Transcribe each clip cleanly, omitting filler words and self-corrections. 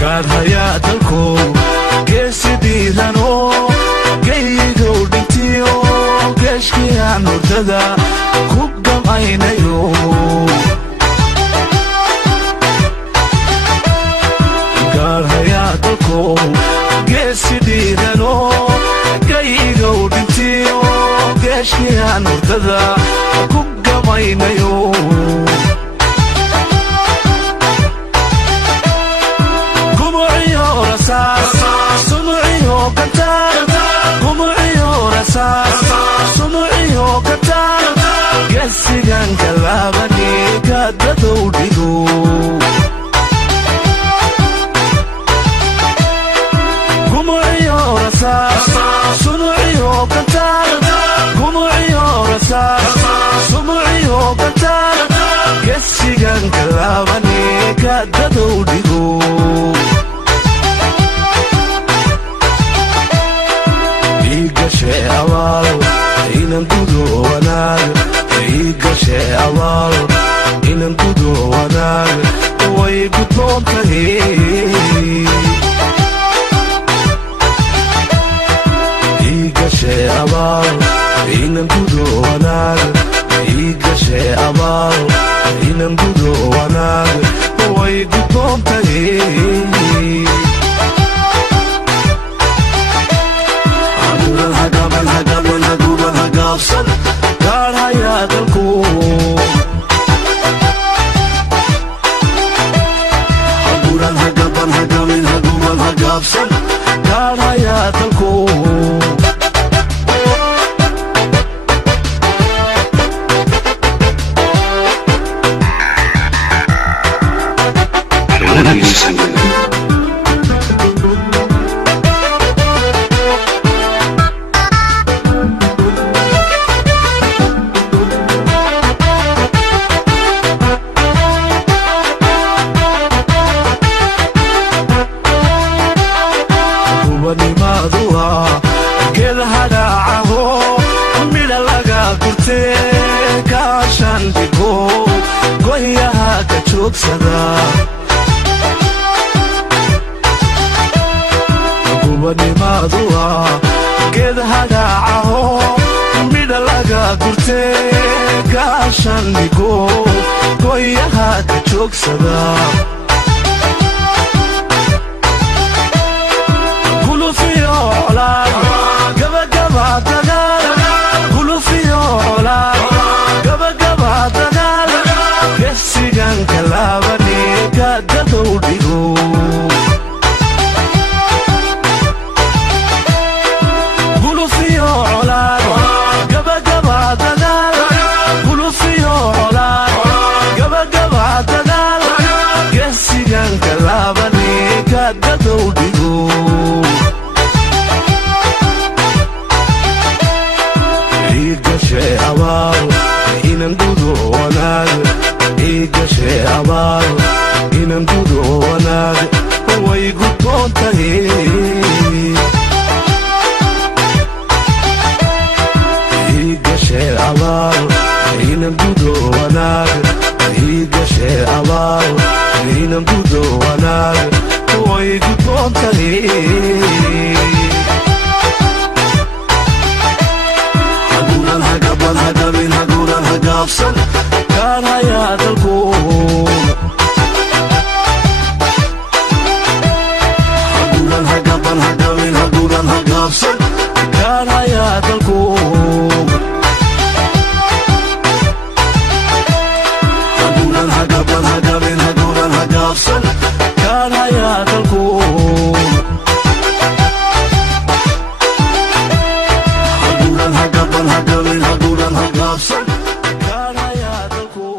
gaadhayaa dalkow geesidiidanoo gaygow dhintiyo geeshkiyaan hurdada ku gamaynayo gaadhayaa dalkow geesidiidanoo gaygow dhintiyo geeshkiyaan hurdada ku gamaynayo gesigan kalaabani kaadadow dhigo gumuciyo rasaas sunuciyo kantaar gumuciyo rasaas sunuciyo kantaar gesigan kalaabani kaadadow dhigo igashe abaal inan gudo wanaag igashe abaal inan gudo wanaag way gudboon tahay igashe abaal inan gudo wanaag igashe abaal inan gudo wanaag way gudboon tahay gaadhayaa dalkow haguran hagaban hagamin haguban hagaabsan gaadhayaa dalkow gubanimaadu geed hadhaacaho midha laga gurtee gaashan dhigo goyaha ka joogsada gulufiyo colaad gabagaba dagaal gulufiyo colaad gabagaba dagaal gesigan kalaabani kaadadow dhigo gulufiyo colaad gabagaba dagaal gulufiyo colaad gabagaba dagaal gesigan kalaabani kaadadow dhigo igashe abaal inan gudo wanaag igashe abaal inan gudo wanaag way gudboon tahay igashe abaal inan gudo wanaag igashe abaal inan gudo wanaag way gudboon tahay haguran hagaban hagamin haguran hagaabsan gaadhayaa dalkow haguran hagaban hagamin haguran hagaabsan gaadhayaa dalkow haguran hagaban hagamin haguran hagaabsan gaadhayaa dalkow haguran hagaban hagamin haguran hagaabsan gaadhayaa dalkow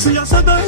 Siyasada